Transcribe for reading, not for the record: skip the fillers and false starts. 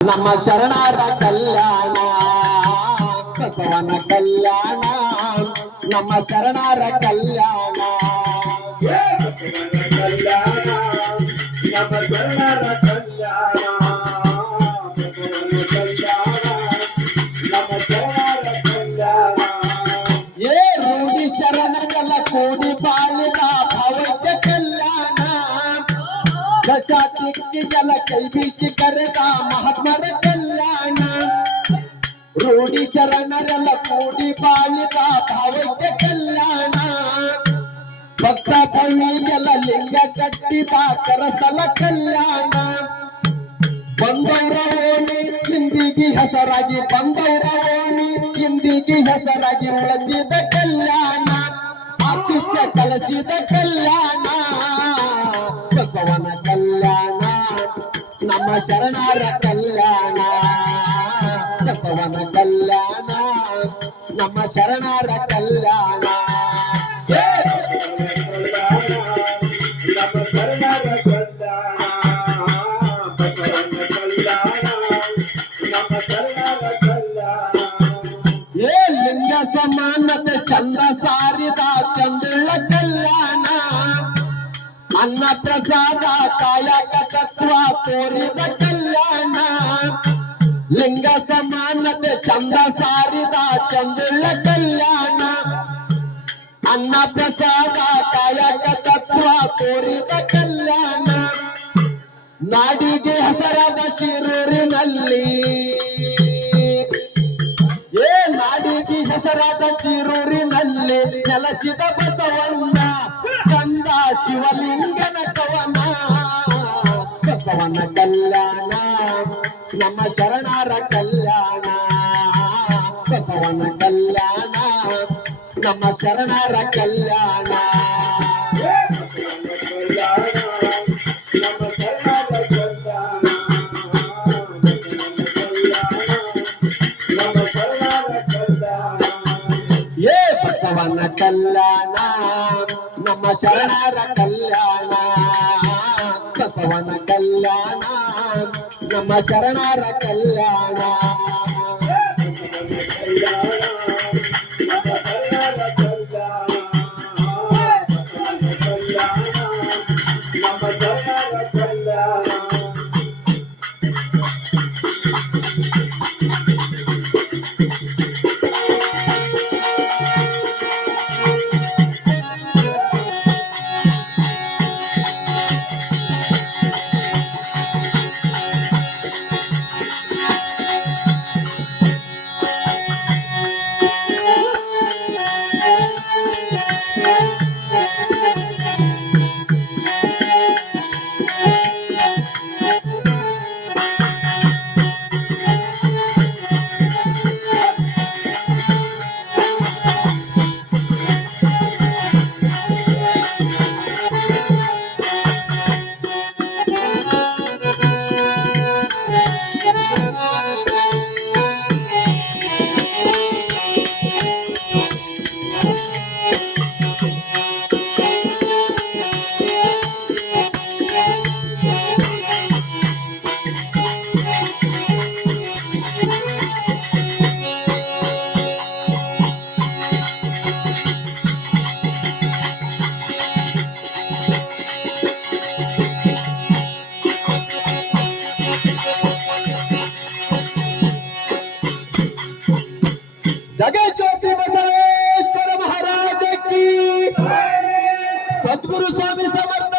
ನಮ್ಮ ಶರಣರ ಕಲ್ಯಾಣ ಬಸವನ ಕಲ್ಯಾಣ ನಮ್ಮ ಶರಣರ ಕಲ್ಯಾಣ ನಮ್ಮ ಶರಣರ ಕಲ್ಯಾಣ ನಮ್ಮ ಶರಣರ ಕಲ್ಯಾಣ ಏ ರೂಢಿ ಶರಣರೆಲ್ಲ ಕೂಡಿ ಬಾಳಿದ ಭಾವೈಕ್ಯ ಕಲ್ಯಾಣ ದಶ ದಿಕ್ಕಿಗೆಲ್ಲ ಕೈ ಬೀಸಿ ಕರೆದ ಮಹಾತ್ಮರ ಕಲ್ಯಾಣ ರೂಢಿ ಶರಣರೆಲ್ಲ ಕೂಡಿ ಬಾಳಿದ ಭಾವೈಕ್ಯ ಕಲ್ಯಾಣ ಭಕ್ತ ಭವಿಗೆಲ್ಲ ಲಿಂಗ ಕಟ್ಟಿದ ಕರಸ್ಥಲ ಕಲ್ಯಾಣ ಬಂದವರ ಓಣಿ ಹಿಂದಿಗಿ ಹೆಸರಾಗಿ ಬಂದವರ ಓಣಿ ಹಿಂದಿಗಿ ಹೆಸರಾಗಿ ಉಳಿಸಿದ ಕಲ್ಯಾಣ ಆತಿಥ್ಯ ಕಲಸಿದ ಕಲ್ಯಾಣ ಬಸವನ ಕಲ್ಯಾಣ ನಮ್ಮ ಶರಣರ ಕಲ್ಯಾಣ ಬಸವನ ಕಲ್ಯಾಣ ನಮ್ಮ ಶರಣರ ಕಲ್ಯಾಣ ನಮ್ಮ ಶರಣರ ಕಲ್ಯಾಣ ಬಸವನ ಕಲ್ಯಾಣ ನಮ್ಮ ಶರಣರ ಕಲ್ಯಾಣ ಏ ಲಿಂಗ ಸಮಾನತೆ ಚಂದ ಸಾರಿದ ಚಂದುಳ್ಳ ಕಲ್ಯಾಣ ಅನ್ನ ಪ್ರಸಾದ ಕಾಯಕ ತತ್ವ ತೋರಿದ ಕಲ್ಯಾಣ ಲಿಂಗ ಸಮಾನತೆ ಚಂದ ಸಾರಿದ ಚಂದುಳ್ಳ ಕಲ್ಯಾಣ ಅನ್ನ ಪ್ರಸಾದ ಕಾಯಕ ತತ್ವ ತೋರಿದ ಕಲ್ಯಾಣ ನಾಡಿಗೆ ಹೆಸರಾದ ಶಿರೂರಿನಲ್ಲಿ ಏ ನಾಡಿಗೆ ಹೆಸರಾದ ಶಿರೂರಿನಲ್ಲಿ ನೆಲೆಸಿದ ಬಸವಣ್ಣ ಕಂದ ಶಿವಲಿಂಗನ ಕವನ ಬಸವನ ಕಲ್ಯಾಣ ನಮ್ಮ ಶರಣರ ಕಲ್ಯಾಣ ಬಸವನ ಕಲ್ಯಾಣ ನಮ್ಮ ಶರಣರ ಕಲ್ಯಾಣ ನಮ್ಮ ಶರಣರ ಕಲ್ಯಾಣ ನಮ್ಮ ಶರಣರ ಕಲ್ಯಾಣ ಏ ಬಸವನ ಕಲ್ಯಾಣ ನಮ್ಮ ಶರಣರ ಕಲ್ಯಾಣ ಬಸವನ ಕಲ್ಯಾಣ ನಮ್ಮ ಶರಣರ ಕಲ್ಯಾಣ जगत ज्योति बसवेश्वर महाराज की सद्गुरु स्वामी समर्थ